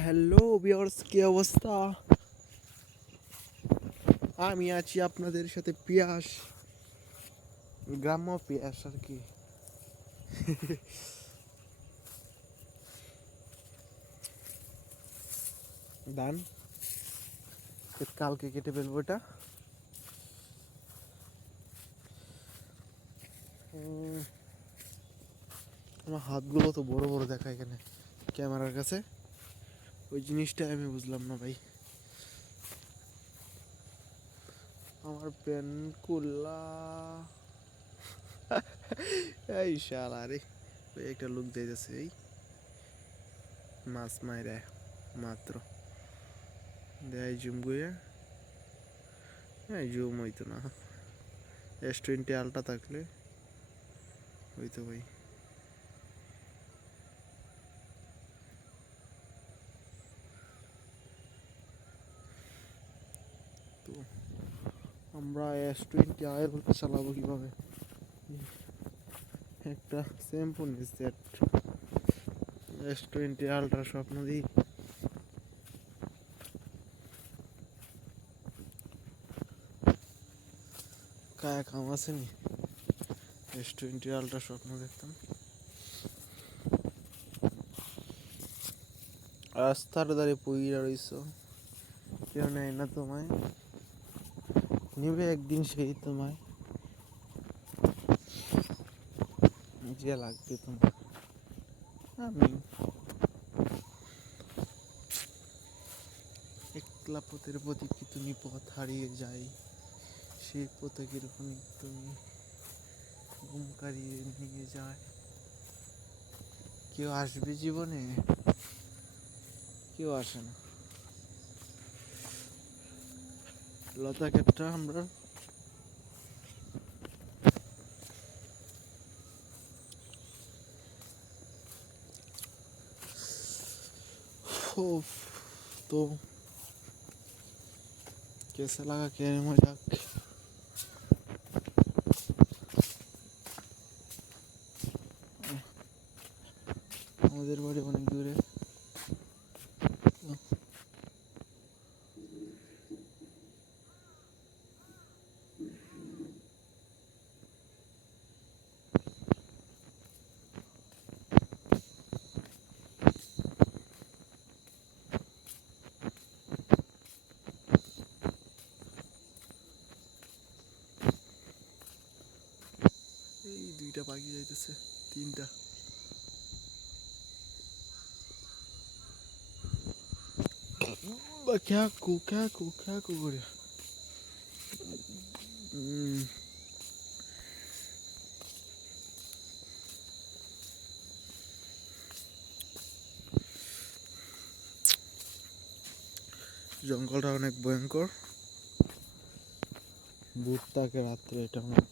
Hello viewers, কি অবস্থা? আমি আছি আপনাদের সাথে পিয়াস, গ্রাম্য পিয়াস আর কি। ধান কালকে কেটে ফেলবো এটা। আমার হাতগুলো তো বড় বড় দেখায় এখানে ক্যামেরার কাছে, ওই জিনিসটা আমি বুঝলাম না ভাই। আমার পেন কুল্লা এই শালা রে, ওই একটা লুক দিয়েছে এই মাছ মাইরা মাত্র দেয় জুম করে। হ্যাঁ, জুম হইতো না, S20 আলট্রা থাকলে হইতো ভাই। তো আমরা S20 চালাবো কীভাবে? একটা স্যাম্পল সেট S20 আলট্রা স্বপ্ন দিই। কায়া কাম আসেনি S20 আলট্রা স্বপ্ন দেখতাম। রাস্তার ধারে পইরা রইছ, কেউ নেয় না তোমায়, নিবে একদিন সেই তোমায়, যে লাগবে তোমার। আমি একলা পথের প্রতি কি তুমি পথ হারিয়ে যাই, সেই পথে কিরকম তুমি ঘুম কারিয়ে নিয়ে যায়। কেউ আসবে জীবনে? কেউ আসে না। লতা ক্ষেত্রে আমরা तो कैसा लगा कहने मजाक? আমাদের বাড়ি অনেক দূরে। এই দুইটা পাখি যাইতেছে, তিনটা। ক্যাকু ক্যাকু ক্যাকু করে। জঙ্গলটা অনেক ভয়ঙ্কর, ভূত থাকে রাত্রে, এটা অনেক